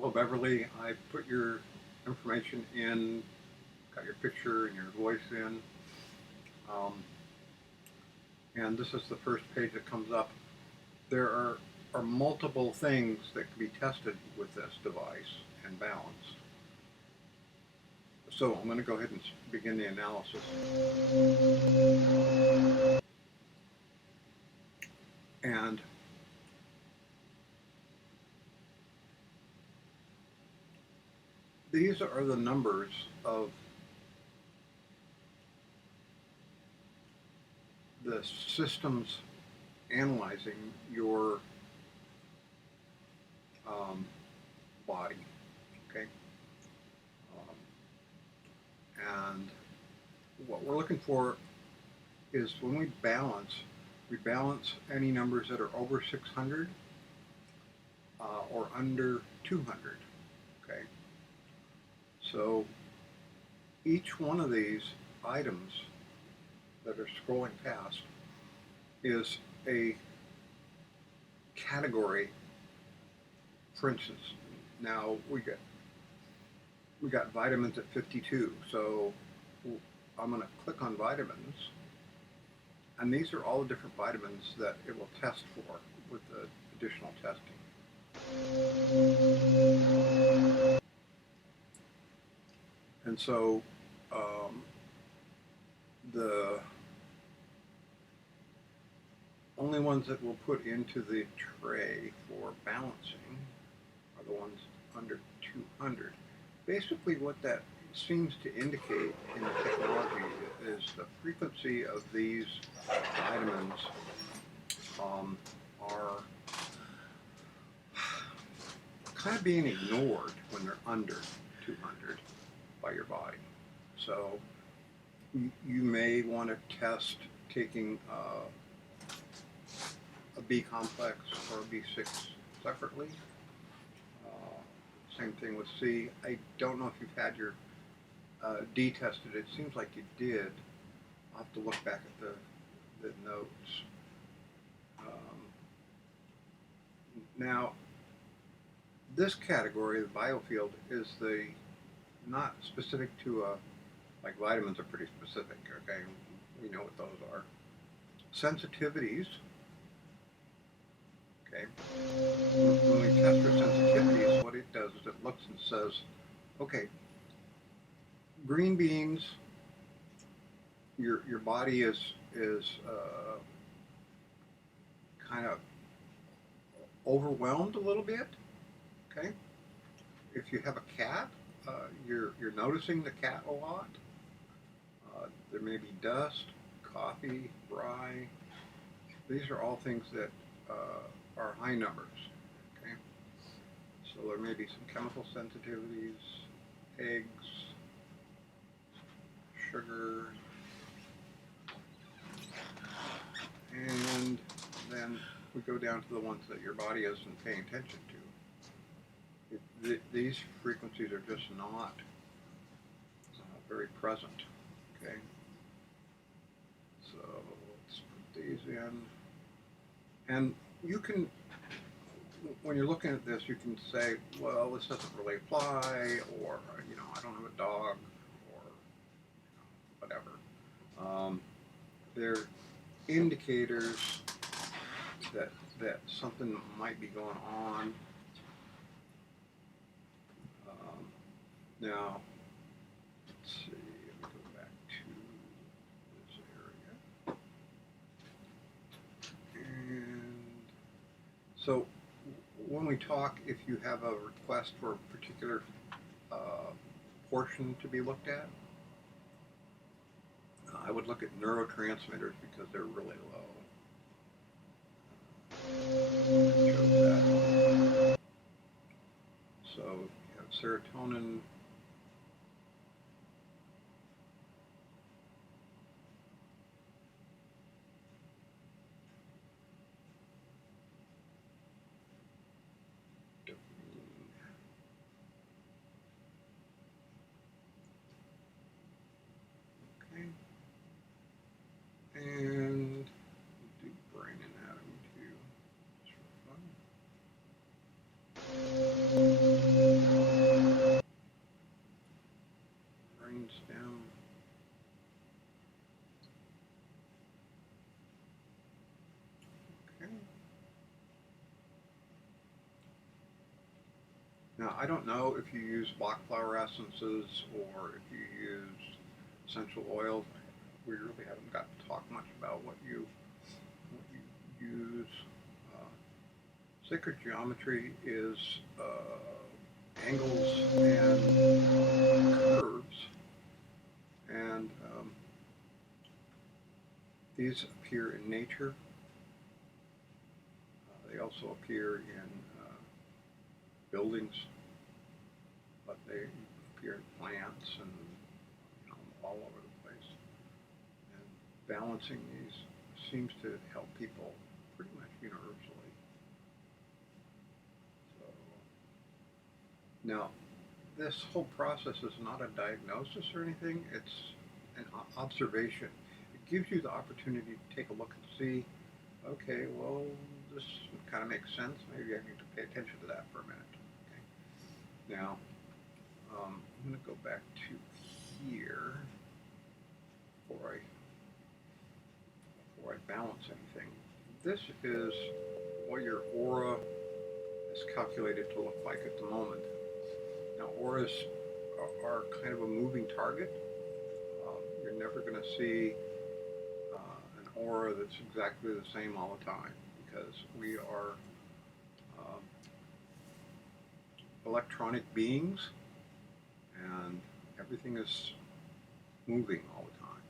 Hello, Beverly. I put your information in, got your picture and your voice in, um, and this is the first page that comes up. There are multiple things that can be tested with this device and balanced. So I'm going to go ahead and begin the analysis. And these are the numbers of the systems analyzing your body, okay? And what we're looking for is when we balance any numbers that are over 600 or under 200, okay? So each one of these items that are scrolling past is a category. For instance, now we got vitamins at 52, so I'm going to click on vitamins, and these are all the different vitamins that it will test for with the additional testing. And so the only ones that we'll put into the tray for balancing are the ones under 200. Basically what that seems to indicate in the technology is the frequency of these vitamins are kind of being ignored when they're under 200 by your body. So you may want to test taking a B complex or a B6 separately. Same thing with C. I don't know if you've had your D tested. It seems like you did. I'll have to look back at the notes. Now, this category, the biofield, is not specific to like vitamins are pretty specific, okay? We know what those are. Sensitivities, okay? When we test for sensitivities, what it does is it looks and says, okay, green beans, your body is kind of overwhelmed a little bit, okay? If you have a cat, you're noticing the cat a lot. There may be dust, coffee, rye. These are all things that are high numbers, okay? So there may be some chemical sensitivities, eggs, sugar, and then we go down to the ones that your body isn't paying attention to. These frequencies are just not very present, okay? So let's put these in. And you can, when you're looking at this, you can say, well, this doesn't really apply, or, I don't have a dog, or whatever. They're indicators that something might be going on. Now, let's see, let me go back to this area. And so when we talk, if you have a request for a particular portion to be looked at, I would look at neurotransmitters because they're really low. So you have serotonin. Okay. And do brain anatomy too, just for fun. Now, I don't know if you use black flower essences or if you use essential oils. We really haven't got to talk much about what you use. Uh, Sacred geometry is angles and curves, and these appear in nature. They also appear in buildings, but they appear in plants and all over the place. And balancing these seems to help people pretty much universally. So now, this whole process is not a diagnosis or anything. It's an observation. It gives you the opportunity to take a look and see, okay, well, this kind of makes sense. Maybe I need to pay attention to that for a minute. Okay. Now, I'm going to go back to here before I balance anything. This is what your aura is calculated to look like at the moment. Now, auras are kind of a moving target. You're never going to see an aura that's exactly the same all the time, because we are electronic beings, and everything is ing all the time.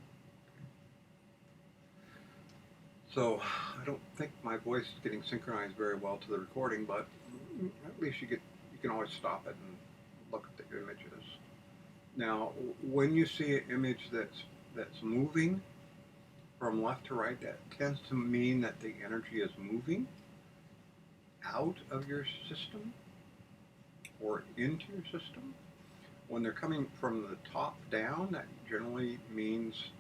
So I don't think my voice is getting synchronized very well to the recording, but at least you can always stop it and look at the images. Now, when you see an image that's moving from left to right, that tends to mean that the energy is moving out of your system or into your system. When they're coming from the top down, that generally means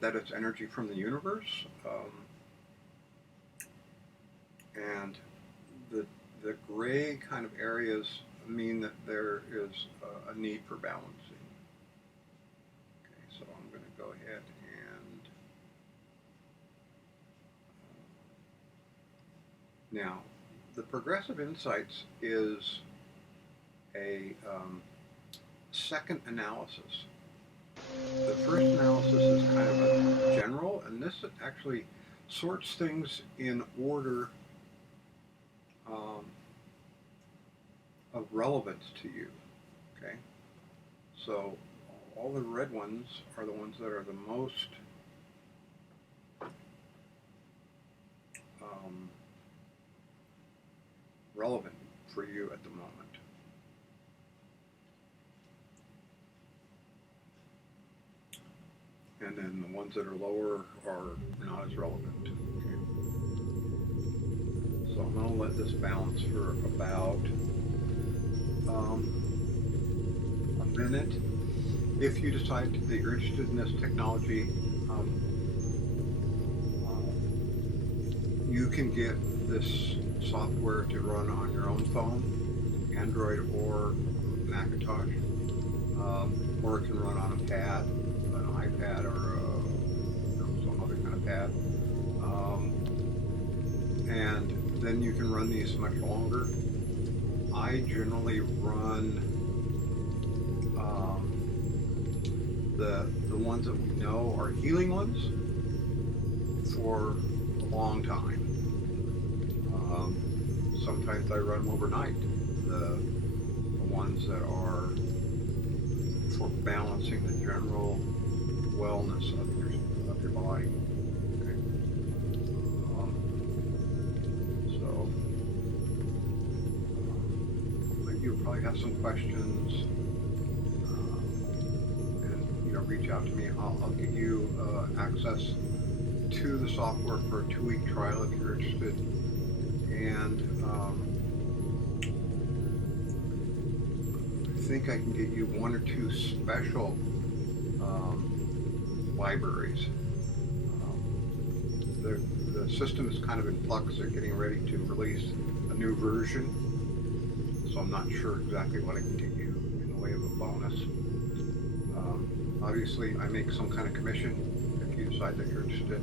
that it's energy from the universe, and the gray kind of areas mean that there is a need for balancing. Okay, so I'm going to go ahead and now the Progressive Insights is a second analysis. The first analysis is kind of a general, and this actually sorts things in order of relevance to you. Okay, so all the red ones are the ones that are the most relevant for you at the moment. And then the ones that are lower are not as relevant. Okay. So I'm going to let this balance for about a minute. If you decide that you're interested in this technology, you can get this software to run on your own phone, Android or Macintosh, or it can run on a pad, an iPad, or some other kind of pad. And then you can run these much longer. I generally run the ones that we know are healing ones for a long time. Sometimes I run them overnight. The ones that are for balancing the general wellness of your body. Okay. So you'll probably have some questions, and reach out to me. I'll get you access to the software for a 2-week trial if you're interested. And I think I can get you 1 or 2 special libraries. The system is kind of in flux. They're getting ready to release a new version, so I'm not sure exactly what I can get you in the way of a bonus. Obviously, I make some kind of commission if you decide that you're interested.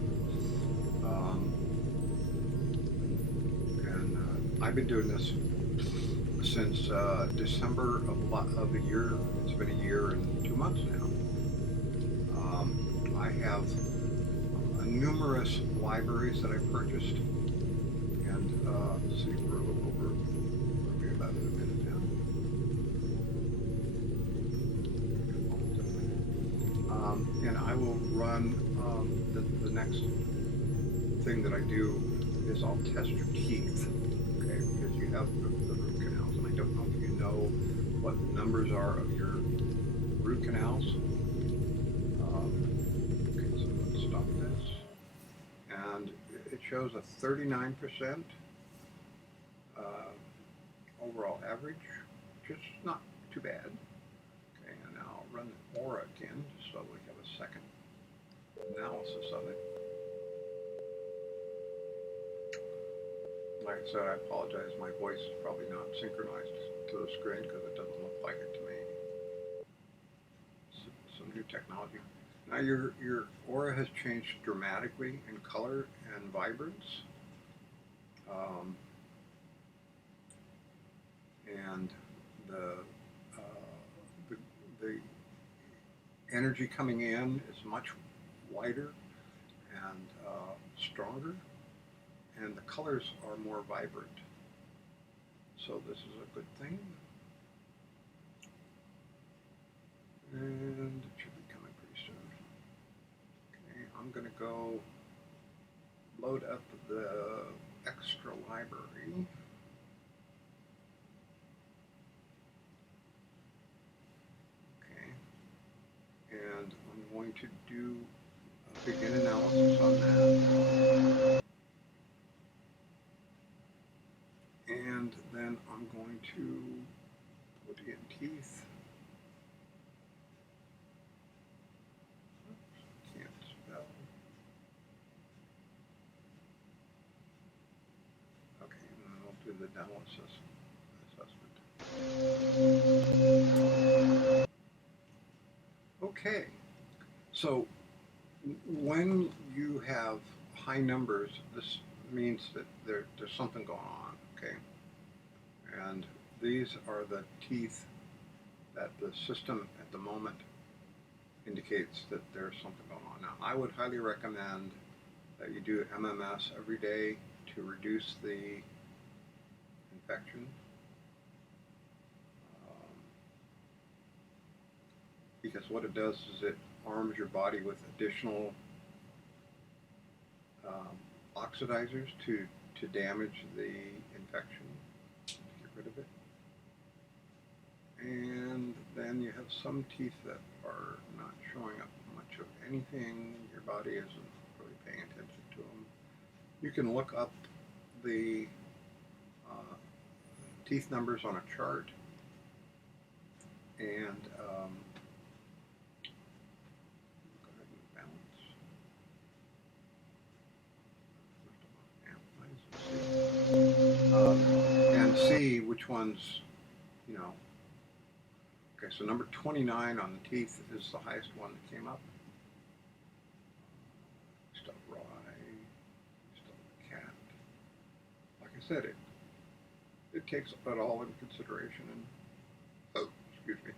And I've been doing this since December of the year. It's been a year and 2 months now. I have numerous libraries that I purchased, and let's see, we're a little over, we're about in a minute now. And I will run the next thing that I do is I'll test your teeth, okay, because you have the root canals, and I don't know if you know what the numbers are of your root canals. Okay, so let's stop this. And it shows a 39% overall average, which is not too bad. Okay, and now I'll run the aura again, so we have a second analysis of it. Like I said, I apologize, my voice is probably not synchronized to the screen because it doesn't look like it to me. Some new technology. Now your aura has changed dramatically in color and vibrance. And the energy coming in is much lighter and stronger, and the colors are more vibrant. So this is a good thing. And it should be coming pretty soon. Okay, I'm going to go load up the extra library. Okay, and I'm going to do a begin analysis on that. And then I'm going to put in teeth. Oops, can't spell. Okay, and then I'll do the dental assessment. Okay, so when you have high numbers, this means that there's something going on, okay? And these are the teeth that the system at the moment indicates that there's something going on. Now, I would highly recommend that you do MMS every day to reduce the infection. Because what it does is it arms your body with additional oxidizers to damage the infection, to get rid of it. And then you have some teeth that are not showing up much of anything. Your body isn't really paying attention to them. You can look up the teeth numbers on a chart, and and see which ones, you know. Okay, so number 29 on the teeth is the highest one that came up. Still rye, still cat. Like I said, it takes it all into consideration and, excuse me,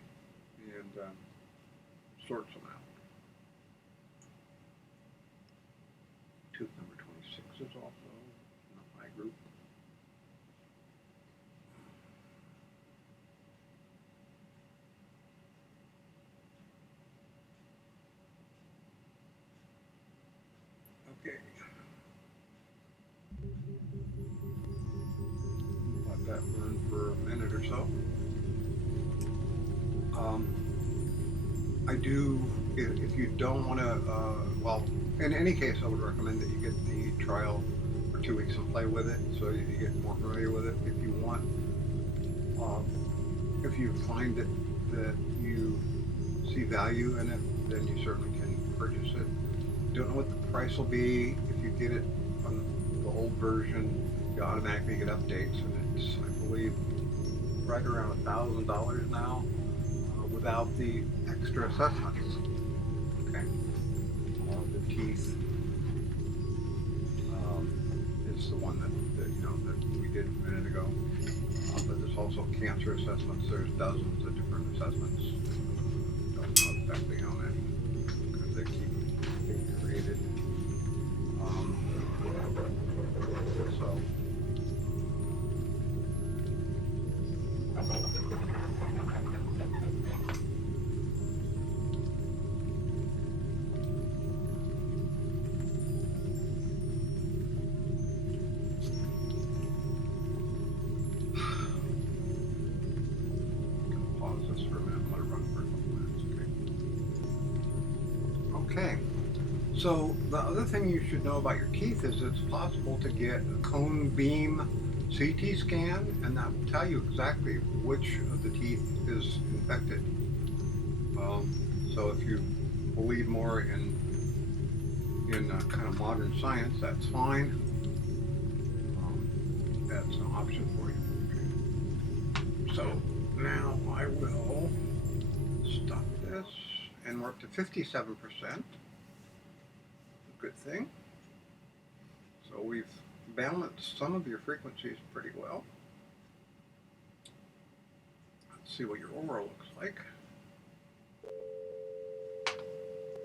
and sorts them out. Tooth number 26 is also in the high group. Okay. Let that run for a minute or so. I do, if you don't want to, well, in any case, I would recommend that you get the trial for 2 weeks and play with it so you get more familiar with it. If you want, if you find that you see value in it, then you certainly can purchase it. Don't know what the price will be. If you get it on the old version, you automatically get updates, and it's, I believe, right around $1,000 now, without the extra assessments. Okay, the teeth is the one that we did a minute ago, but there's also cancer assessments. There's dozens of different assessments. Don't know exactly how many because they keep being created. Um, so pause this for a minute. Let it run for a couple minutes. Okay. Okay. So the other thing you should know about your teeth is it's possible to get a cone beam CT scan, and that will tell you exactly which of the teeth is infected. So if you believe more in kind of modern science, that's fine. That's an option for you. So now I will stop this, and we're up to 57%. Good thing. So we've balanced some of your frequencies pretty well. Let's see what your aura looks like.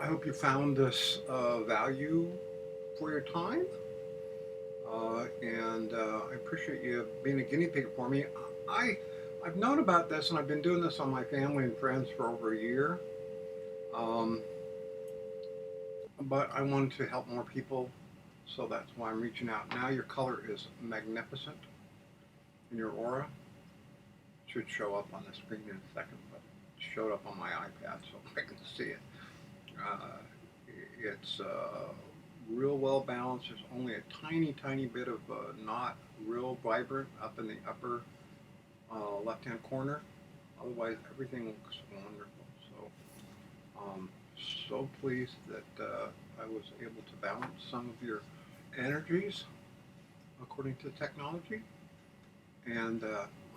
I hope you found this value for your time. And I appreciate you being a guinea pig for me. I've known about this, and I've been doing this on my family and friends for over a year. But I wanted to help more people, so that's why I'm reaching out. Now your color is magnificent, and your aura should show up on the screen in a second, but it showed up on my iPad, so I can see it. It's real well balanced. There's only a tiny bit of not real vibrant up in the upper left-hand corner. Otherwise, everything looks wonderful. So pleased that I was able to balance some of your energies according to technology. And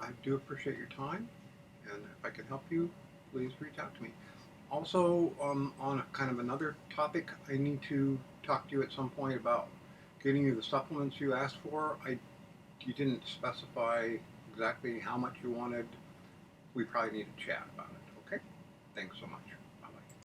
I do appreciate your time. And if I can help you, please reach out to me. Also, on a kind of another topic, I need to talk to you at some point about getting you the supplements you asked for. You didn't specify exactly how much you wanted. We probably need to chat about it, okay? Thanks so much.